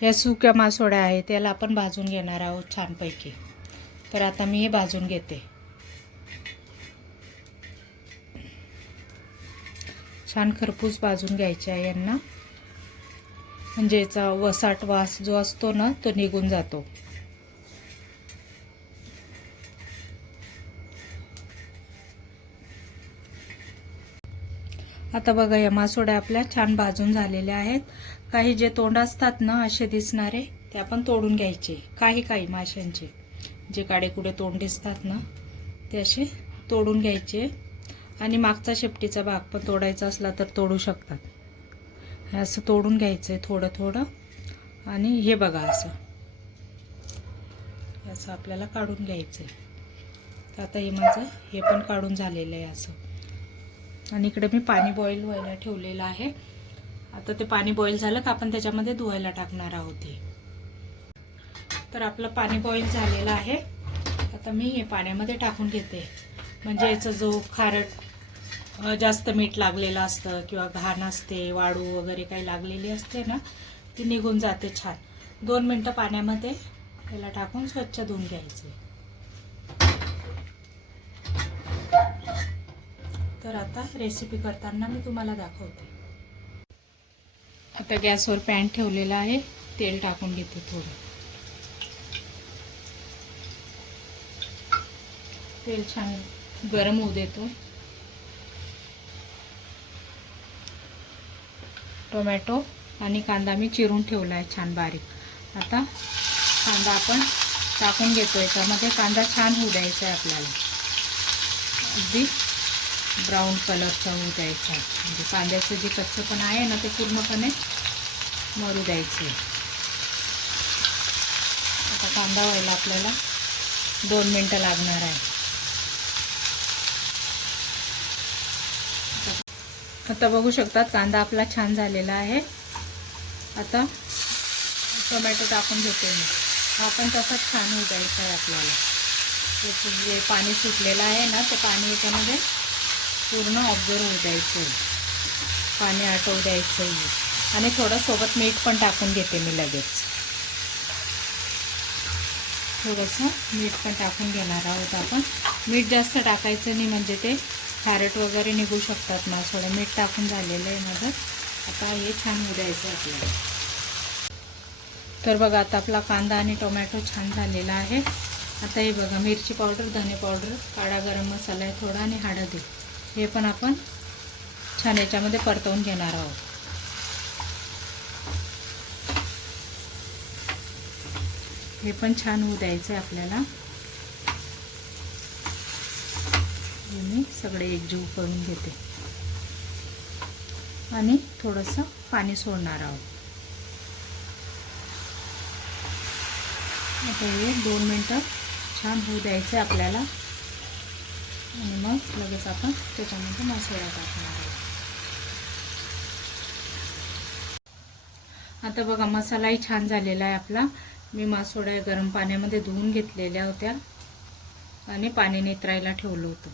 ह्या सुक्या मासोळ्या आहेत त्याला आपण भाजून घेणार आहोत छानपैकी. तर आता मी हे भाजून घेते. छान खरपूस भाजून घ्यायचे आहे यांना, म्हणजे याचा वसाट वास जो असतो ना तो निघून जातो. आता बघा या मासोळ्या आपल्या छान भाजून झालेल्या आहेत. काही जे तोंड असतात ना असे दिसणारे ते आपण तोडून घ्यायचे. काही माशांचे जे काडेकुडे तोंड दिसतात ना ते असे तोडून घ्यायचे. आणि मागचा शेपटीचा भाग पण तोडायचा असला तर तोडू शकतात. हे असं तोडून घ्यायचं थोडं थोडं. आणि हे बघा असं आपल्याला काढून घ्यायचं आहे. तर आता हे माझं हे पण काढून झालेलं आहे असं. आणि इकडे मी पाणी बॉईल व्हायला ठेवलेलं आहे. आता ते पाणी बॉईल झालं का आपण त्याच्यामध्ये धुवायला टाकणार आहोत. तर आपलं पाणी बॉईल झालेलं आहे. आता मी हे पाण्यामध्ये टाकून घेते, म्हणजे याचं जो खारट जास्त मीठ लागलेलं असतं किंवा घाण असते, वाळू वगैरे काही लागलेली असते ना ती निघून जाते छान. 2 मिनटं पाण्यामध्ये याला टाकून स्वच्छ धुवून घ्यायचे. तर आता रेसिपी करताना मी तुम्हाला दाखवते. आता गॅसवर पॅन ठेवलेला आहे. तेल टाकून घेते थोडं. तेल छान गरम होऊ देतो. टोमॅटो आणि कांदा मी चिरून ठेवला आहे छान बारीक. आता कांदा आपण टाकून घेतो याच्यामध्ये. कांदा छान होऊ द्यायचा आहे आपल्याला, अगदी ब्राऊन कलरचा होऊ द्यायचा आहे. म्हणजे कांद्याचं जे कच्चेपणा आहे ना ते पूर्णपणे मरू द्यायचं आहे. आता कांदा व्हायला आपल्याला 2 मिनटं लागणार आहे. आता बघू शकता कांदा आपला छान झालेला आहे. आता टोमॅटो टाकून घेते मी. हा पण तसाच छान होऊ द्यायचा आहे आपल्याला. जे पाणी सुटलेलं आहे ना ते पाणी याच्यामध्ये पूर्ण ऑब्झर्व होऊ द्यायचं आहे, पाणी आटवू द्यायचं आहे. आणि थोडं सोबत मीठ पण टाकून घेते मी लगेच. थोडंसं मीठ पण टाकून घेणार आहोत आपण. मीठ जास्त टाकायचं नाही, म्हणजे ते खारट वगैरे निघू शकतात मासोळ्या. मीठ टाकून झालेलं आहे माझं. आता हे छान होऊ द्यायचं आपल्याला. तर बघा आता आपला कांदा आणि टोमॅटो छान झालेला आहे. आता हे बघा मिरची पावडर, धने पावडर, काळा गरम मसाला आहे थोडा आणि हळद. हे पण आपण छान याच्यामध्ये परतवून घेणार आहोत. हे पण छान होऊ द्यायचं आहे आपल्याला. मी सगळे एकजीव करून घेते आणि थोडंसं पाणी सोडणार आहोत. आता हे 2 मिनटं छान होऊ द्यायचं आहे आपल्याला. आणि मग लगेच आपण त्याच्यामध्ये मासोळ्या टाकणार आहोत. आता बघा मसालाही छान झालेला आहे आपला. मी मासोळ्या गरम पाण्यामध्ये धुवून घेतलेल्या होत्या आणि पाणी नितरायला ठेवलं होतं.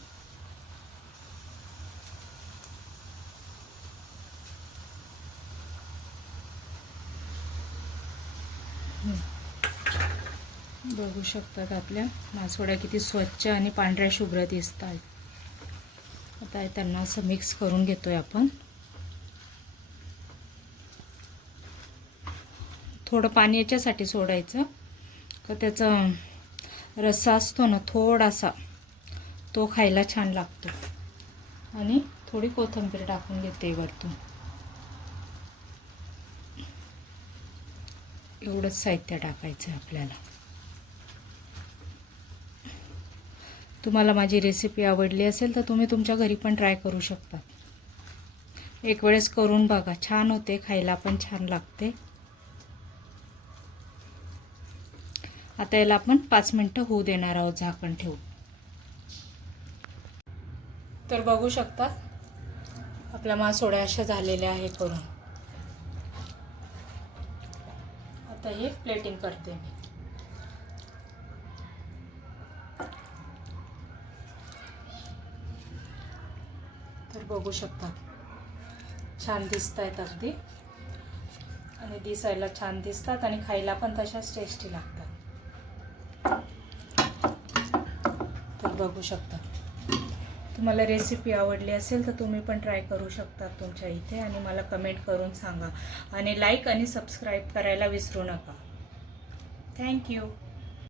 बघू शकतात आपल्या मासोळ्या किती स्वच्छ आणि पांढऱ्या शुभ्र दिसतात. आता त्यांना असं मिक्स करून घेतोय आपण. थोडं पाणी याच्यासाठी सोडायचं का त्याचा रस्सा असतो ना थोडासा, तो खायला छान लागतो. आणि थोडी कोथिंबीर टाकून घेते वरतून. एवढंच साहित्य टाकायचं आपल्याला. तुम्हाला माझी रेसिपी आवडली असेल तर तुम्ही तुमच्या घरी पण ट्राय करू शकता. एक वेळेस करून बघा, छान होते, खायला पण छान लागते. आता याला आपण 5 मिनिटं होऊ देणार आहोत झाकण ठेवून. तर बघू शकता आपल्या मासोळ्या अशा झालेल्या आहे करून. आता हे प्लेटिंग करते मी. तर बघू शकता छान दिसत आहेत अगदी. आणि दिसायला छान दिसतात आणि खायला पण तशाच टेस्टी लागतात. तर बघू शकता. तुम्हाला रेसिपी आवडली असेल तर तुम्ही पण ट्राय करू शकता तुमच्या इथे आणि मला कमेंट करून सांगा आणि लाईक आणि सबस्क्राईब करायला विसरू नका. थँक्यू.